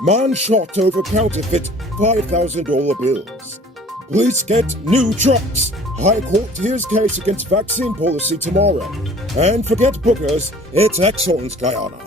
Man shot over counterfeit $5,000 bills. Police get new trucks. High Court hears case against vaccine policy tomorrow. And forget bookers, it's Exxon's Guyana.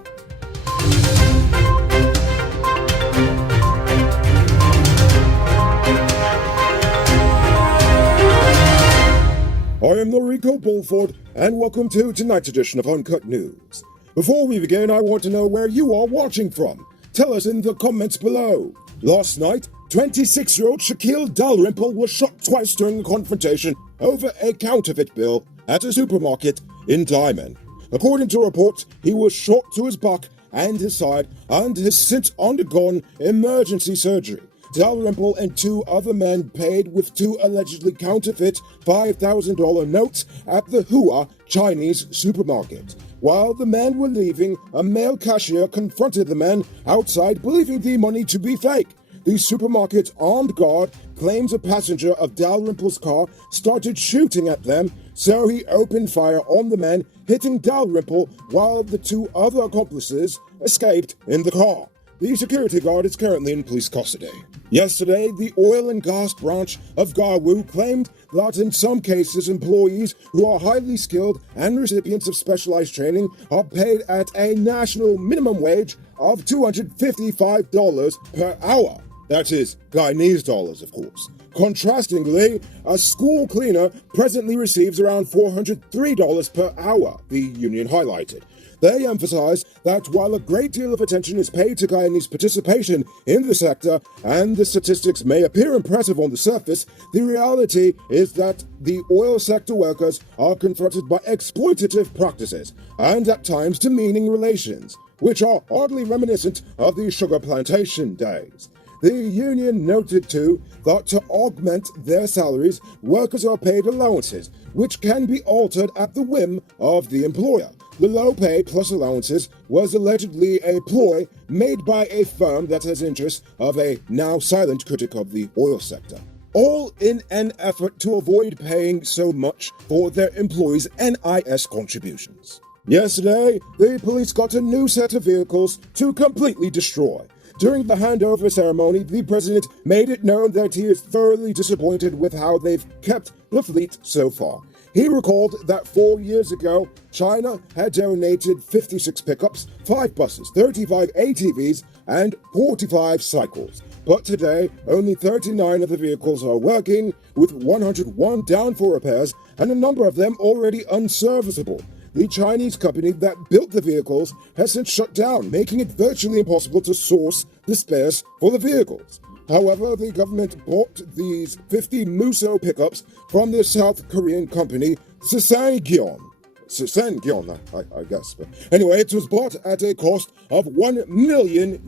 I am Noriko Bulford, and welcome to tonight's edition of Uncut News. Before we begin, I want to know where you are watching from. Tell us in the comments below. Last night, 26-year-old Shaquille Dalrymple was shot twice during a confrontation over a counterfeit bill at a supermarket in Diamond. According to reports, he was shot to his back and his side and has since undergone emergency surgery. Dalrymple and two other men paid with two allegedly counterfeit $5,000 notes at the Hua Chinese supermarket. While the men were leaving, a male cashier confronted the men outside, believing the money to be fake. The supermarket's armed guard claims a passenger of Dalrymple's car started shooting at them, so he opened fire on the men, hitting Dalrymple while the two other accomplices escaped in the car. The security guard is currently in police custody. Yesterday, the oil and gas branch of Gawu claimed that in some cases employees who are highly skilled and recipients of specialized training are paid at a national minimum wage of $255 per hour. That is, Guyanese dollars, of course. Contrastingly, a school cleaner presently receives around $403 per hour, the union highlighted. They emphasize that while a great deal of attention is paid to Guyanese participation in the sector, and the statistics may appear impressive on the surface, the reality is that the oil sector workers are confronted by exploitative practices, and at times demeaning relations, which are oddly reminiscent of the sugar plantation days. The union noted, too, that to augment their salaries, workers are paid allowances, which can be altered at the whim of the employer. The low pay plus allowances was allegedly a ploy made by a firm that has interests of a now silent critic of the oil sector, all in an effort to avoid paying so much for their employees' NIS contributions. Yesterday, the police got a new set of vehicles to completely destroy. During the handover ceremony, the president made it known that he is thoroughly disappointed with how they've kept the fleet so far. He recalled that 4 years ago, China had donated 56 pickups, 5 buses, 35 ATVs, and 45 cycles. But today, only 39 of the vehicles are working, with 101 down for repairs, and a number of them already unserviceable. The Chinese company that built the vehicles has since shut down, making it virtually impossible to source the spares for the vehicles. However, the government bought these 50 Muso pickups from the South Korean company Ssanggyeon, I guess. But anyway, it was bought at a cost of $1 million.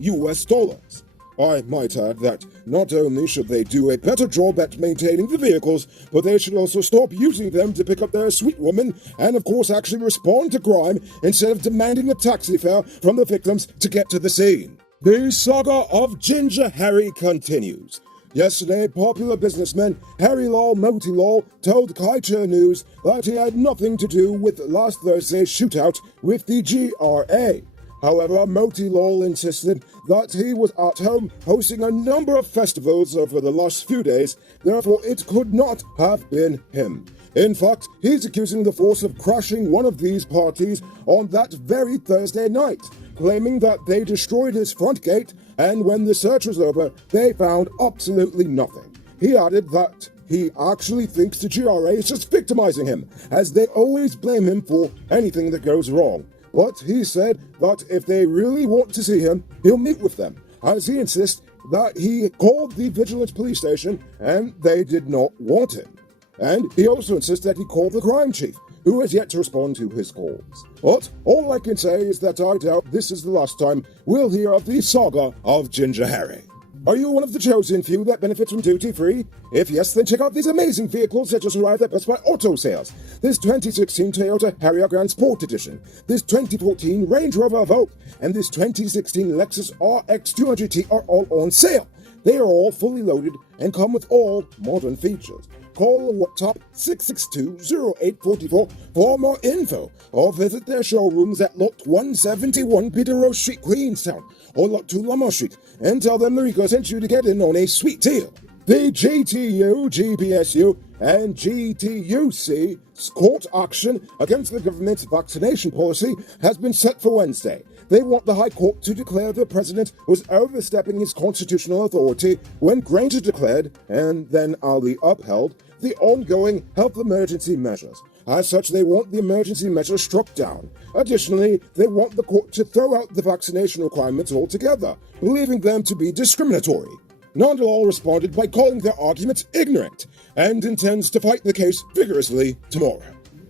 I might add that not only should they do a better job at maintaining the vehicles, but they should also stop using them to pick up their sweet woman and, of course, actually respond to crime instead of demanding a taxi fare from the victims to get to the scene. The saga of Ginger Harry continues. Yesterday, popular businessman Harry Lal Motilal told Kaicha News that he had nothing to do with last Thursday's shootout with the GRA. However, Motilal insisted that he was at home hosting a number of festivals over the last few days, therefore it could not have been him. In fact, he's accusing the force of crashing one of these parties on that very Thursday night, claiming that they destroyed his front gate, and when the search was over, they found absolutely nothing. He added that he actually thinks the GRA is just victimizing him, as they always blame him for anything that goes wrong. But he said that if they really want to see him, he'll meet with them, as he insists that he called the Vigilance Police Station and they did not want him. And he also insists that he called the crime chief, who has yet to respond to his calls. But all I can say is that I doubt this is the last time we'll hear of the saga of Ginger Harry. Are you one of the chosen few that benefits from duty-free? If yes, then check out these amazing vehicles that just arrived at Best Buy Auto Sales. This 2016 Toyota Harrier Grand Sport Edition, this 2014 Range Rover Evoque, and this 2016 Lexus RX 200T are all on sale. They are all fully loaded and come with all modern features. call WhatsApp 662-0844 for more info, or visit their showrooms at Lot 171 Peter Rose Street, Queenstown, or Lot 2 Lamar Street, and tell them Rico sent you to get in on a sweet deal. The GTU, GPSU, and GTUC's court action against the government's vaccination policy has been set for Wednesday. They want the High Court to declare the president was overstepping his constitutional authority when Granger declared, and then Ali upheld, the ongoing health emergency measures. As such, they want the emergency measures struck down. Additionally, they want the court to throw out the vaccination requirements altogether, believing them to be discriminatory. Nandalal responded by calling their arguments ignorant and intends to fight the case vigorously tomorrow.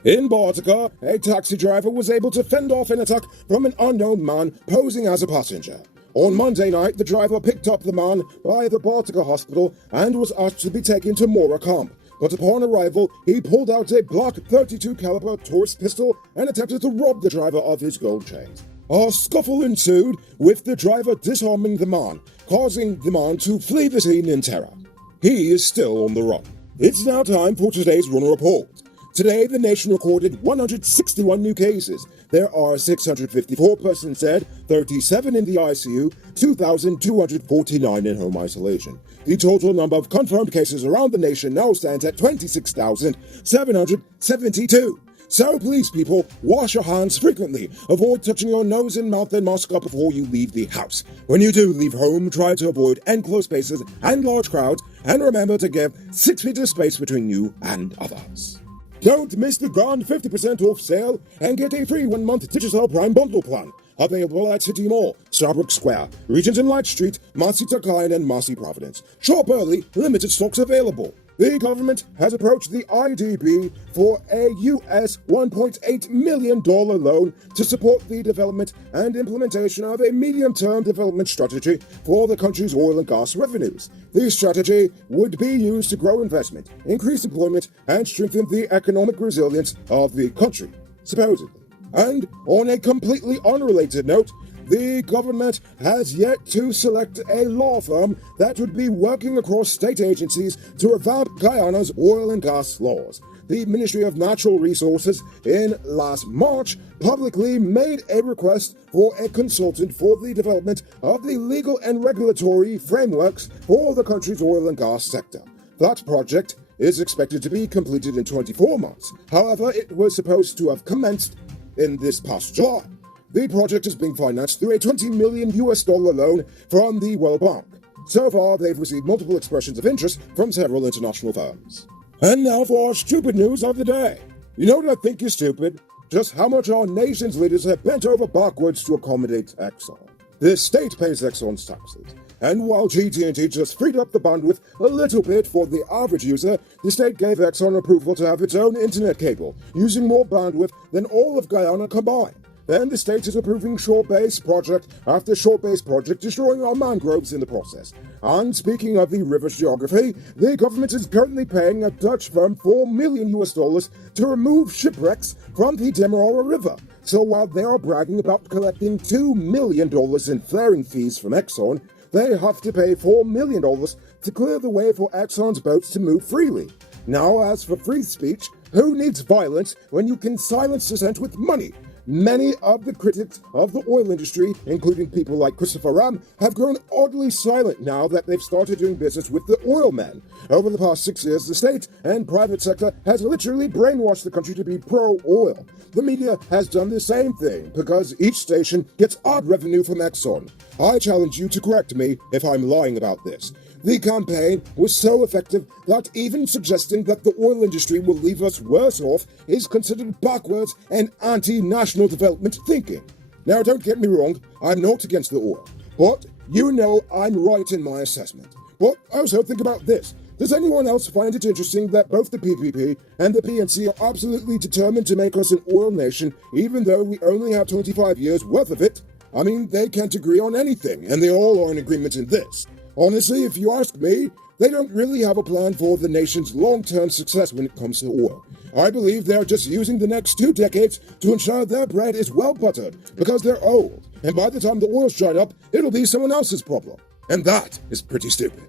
In Baltica, a taxi driver was able to fend off an attack from an unknown man posing as a passenger. On Monday night, the driver picked up the man by the Baltica hospital and was asked to be taken to Mora camp. But upon arrival, he pulled out a Glock 32 caliber Taurus pistol and attempted to rob the driver of his gold chains. A scuffle ensued, with the driver disarming the man, causing the man to flee the scene in terror. He is still on the run. It's now time for today's Runner Report. Today, the nation recorded 161 new cases. There are 654 persons dead, 37 in the ICU, 2,249 in home isolation. The total number of confirmed cases around the nation now stands at 26,772. So please, people, wash your hands frequently. Avoid touching your nose and mouth and mask up before you leave the house. When you do leave home, try to avoid enclosed spaces and large crowds, and remember to give 6 feet of space between you and others. Don't miss the grand 50% off sale and get a free 1-month Digital Prime Bundle plan. Available at City Mall, Starbrook Square, Regent and Light Street, Marcy Tuckline, and Marcy Providence. Shop early, limited stocks available. The government has approached the IDB for a US $1.8 million loan to support the development and implementation of a medium-term development strategy for the country's oil and gas revenues. The strategy would be used to grow investment, increase employment, and strengthen the economic resilience of the country, supposedly. And on a completely unrelated note, the government has yet to select a law firm that would be working across state agencies to revamp Guyana's oil and gas laws. The Ministry of Natural Resources, in last March, publicly made a request for a consultant for the development of the legal and regulatory frameworks for the country's oil and gas sector. That project is expected to be completed in 24 months. However, it was supposed to have commenced in this past July. The project is being financed through a $20 million loan from the World Bank. So far, they've received multiple expressions of interest from several international firms. And now for our stupid news of the day. You know what I think is stupid? Just how much our nation's leaders have bent over backwards to accommodate Exxon. The state pays Exxon's taxes. And while GT&T just freed up the bandwidth a little bit for the average user, the state gave Exxon approval to have its own internet cable, using more bandwidth than all of Guyana combined. Then the state is approving shore-based project after shore-based project, destroying our mangroves in the process. And speaking of the river's geography, the government is currently paying a Dutch firm $4 million to remove shipwrecks from the Demerara River. So while they are bragging about collecting $2 million in flaring fees from Exxon, they have to pay $4 million to clear the way for Exxon's boats to move freely. Now, as for free speech, who needs violence when you can silence dissent with money? Many of the critics of the oil industry, including people like Christopher Ram, have grown oddly silent now that they've started doing business with the oil men. Over the past 6 years, the state and private sector has literally brainwashed the country to be pro-oil. The media has done the same thing because each station gets odd revenue from Exxon. I challenge you to correct me if I'm lying about this. The campaign was so effective that even suggesting that the oil industry will leave us worse off is considered backwards and anti-national development thinking. Now, don't get me wrong, I'm not against the oil, but you know I'm right in my assessment. But also think about this. Does anyone else find it interesting that both the PPP and the PNC are absolutely determined to make us an oil nation, even though we only have 25 years worth of it? I mean, they can't agree on anything, and they all are in agreement in this. Honestly, if you ask me, they don't really have a plan for the nation's long-term success when it comes to oil. I believe they're just using the next 2 decades to ensure their bread is well buttered, because they're old, and by the time the oil's dried up, it'll be someone else's problem. And that is pretty stupid.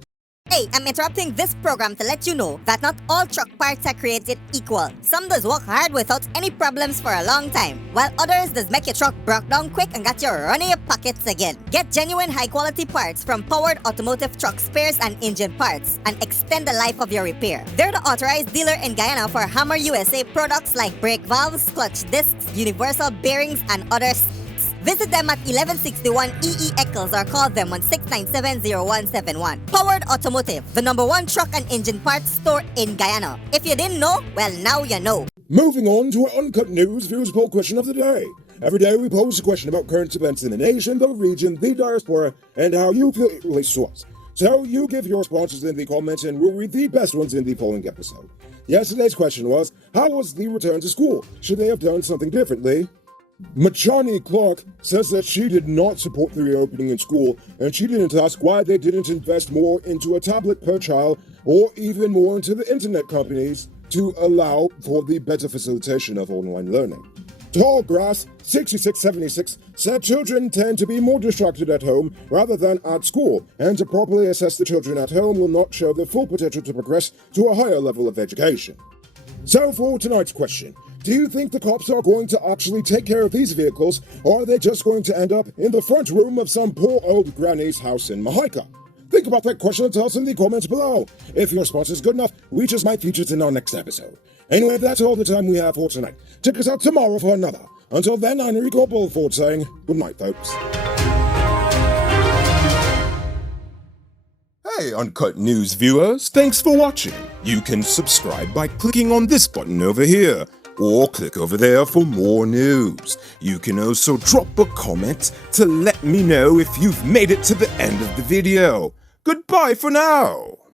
Hey, I'm interrupting this program to let you know that not all truck parts are created equal. Some does work hard without any problems for a long time, while others does make your truck broke down quick and got you running your pockets again. Get genuine high-quality parts from Powered Automotive Truck Spares and Engine Parts and extend the life of your repair. They're the authorized dealer in Guyana for Hammer USA products like brake valves, clutch discs, universal bearings, and others. Visit them at 1161 EE Eccles or call them on 697-0171. Powered Automotive, the #1 truck and engine parts store in Guyana. If you didn't know, well, now you know. Moving on to our Uncut News Views Poll question of the day. Every day we pose a question about current events in the nation, the region, the diaspora, and how you feel it relates to us. So you give your responses in the comments and we'll read the best ones in the following episode. Yesterday's question was, how was the return to school? Should they have done something differently? Machani Clark says that she did not support the reopening in school, and she didn't ask why they didn't invest more into a tablet per child or even more into the internet companies to allow for the better facilitation of online learning. Tallgrass 6676 said children tend to be more distracted at home rather than at school, and to properly assess the children at home will not show their full potential to progress to a higher level of education. So for tonight's question, do you think the cops are going to actually take care of these vehicles, or are they just going to end up in the front room of some poor old granny's house in Mahika? Think about that question and tell us in the comments below. If your response is good enough, we just might feature it in our next episode. Anyway, that's all the time we have for tonight. Check us out tomorrow for another. Until then, I'm Rico Bulford saying good night, folks. Hey, Uncut News viewers, thanks for watching. You can subscribe by clicking on this button over here, or click over there for more news. You can also drop a comment to let me know if you've made it to the end of the video. Goodbye for now.